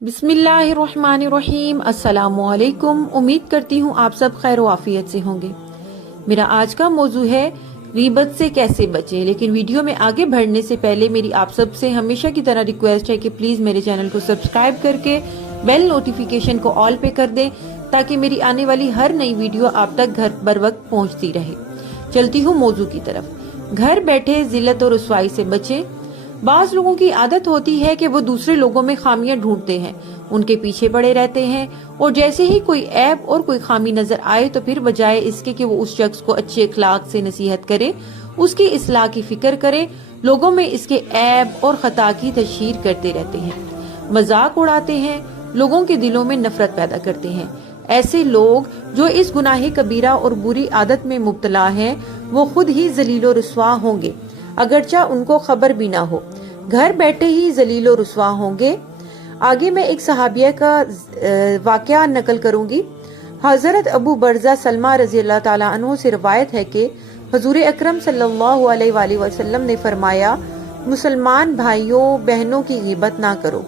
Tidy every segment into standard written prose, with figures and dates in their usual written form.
बिस्मिल्लाहिर्रहमानिर्रहीम। अस्सलामुअलैकुम। उम्मीद करती हूँ आप सब खैर आफियत से होंगे। मेरा आज का मौजू है गीबत से कैसे बचें। लेकिन वीडियो में आगे बढ़ने से पहले मेरी आप सब से हमेशा की तरह रिक्वेस्ट है कि प्लीज मेरे चैनल को सब्सक्राइब करके बेल नोटिफिकेशन को ऑल पे कर दें ताकि मेरी आने वाली हर नई वीडियो आप तक घर बर वक्त पहुँचती रहे। चलती हूँ मौजू की तरफ। घर बैठे जिल्लत और रुसवाई से बचें। बाज लोगों की आदत होती है कि वो दूसरे लोगों में खामियां ढूंढते हैं, उनके पीछे पड़े रहते हैं और जैसे ही कोई ऐब और कोई खामी नजर आए तो फिर बजाय इसके कि वो उस शख्स को अच्छे अखलाक से नसीहत करे, उसकी इस्लाह की फिक्र करे, लोगों में इसके ऐब और खता की तशहीर करते रहते हैं, मजाक उड़ाते हैं, लोगों के दिलों में नफरत पैदा करते हैं। ऐसे लोग जो इस गुनाह कबीरा और बुरी आदत में मुब्तला हैं, वो खुद ही जलीलो रुसवा होंगे अगरचा उनको खबर भी ना हो। घर बैठे ही जलीलो रुसवा होंगे। आगे मैं एक सहाबिया का वाकया नकल करूंगी। हजरत अबू बरजा सलमा रजी अल्लाह ताला अन्हु से रवायत है कि हुजूर अकरम सल्लल्लाहु अलैहि वसल्लम ने फरमाया, मुसलमान भाइयों बहनों की गिबत ना करो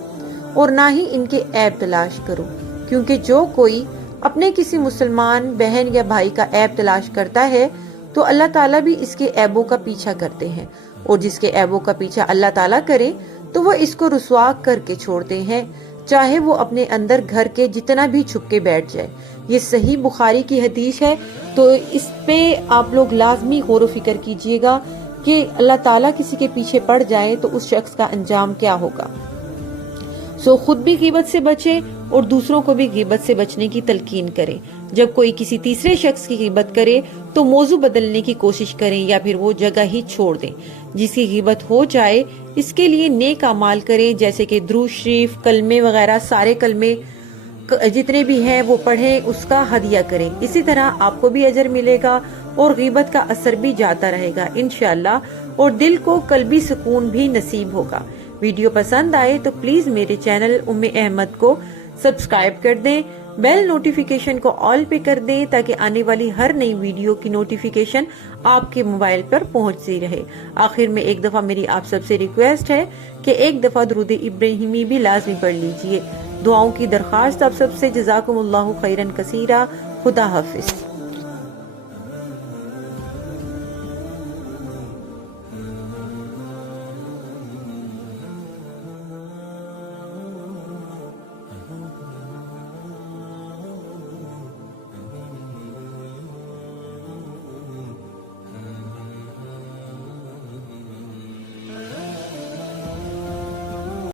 और ना ही इनके ऐब तलाश करो, क्योंकि जो कोई अपने किसी मुसलमान बहन या भाई का ऐब तलाश करता है तो अल्लाह ताला भी इसके ऐबों का पीछा करते हैं, और जिसके ऐबों का पीछा अल्लाह ताला करे तो वो इसको रुसवा करके छोड़ते हैं, चाहे वो अपने अंदर घर के जितना भी छुप के बैठ जाए। ये सही बुखारी की हदीस है, तो इस पे आप लोग लाजमी गौर फिक्र कीजिएगा कि अल्लाह ताला किसी के पीछे पड़ जाए तो उस शख्स का अंजाम क्या होगा। सो खुद भी गीबत से बचे और दूसरों को भी गीबत से बचने की तलकीन करें। जब कोई किसी तीसरे शख्स की गीबत करे तो मौजू बदलने की कोशिश करें या फिर वो जगह ही छोड़ दें। जिसकी गीबत हो जाए इसके लिए नेक अमाल करें, जैसे कि दुरूद शरीफ, कलमे वगैरह, सारे कलमे जितने भी हैं वो पढ़ें, उसका हदिया करें। इसी तरह आपको भी अजर मिलेगा और गीबत का असर भी जाता रहेगा इंशाअल्लाह, और दिल को कल्बी सुकून भी नसीब होगा। वीडियो पसंद आए तो प्लीज मेरे चैनल उम्मे अहमद को सब्सक्राइब कर दें, बेल नोटिफिकेशन को ऑल पे कर दें ताकि आने वाली हर नई वीडियो की नोटिफिकेशन आपके मोबाइल पर पहुंचती रहे। आखिर में एक दफा मेरी आप सबसे रिक्वेस्ट है कि एक दफा दुरूद इब्राहिमी भी लाजमी पढ़ लीजिए। दुआओं की दरखास्त आप सबसे। जज़ाकुमुल्लाहु खैरन कसीरा। खुदा हाफिज।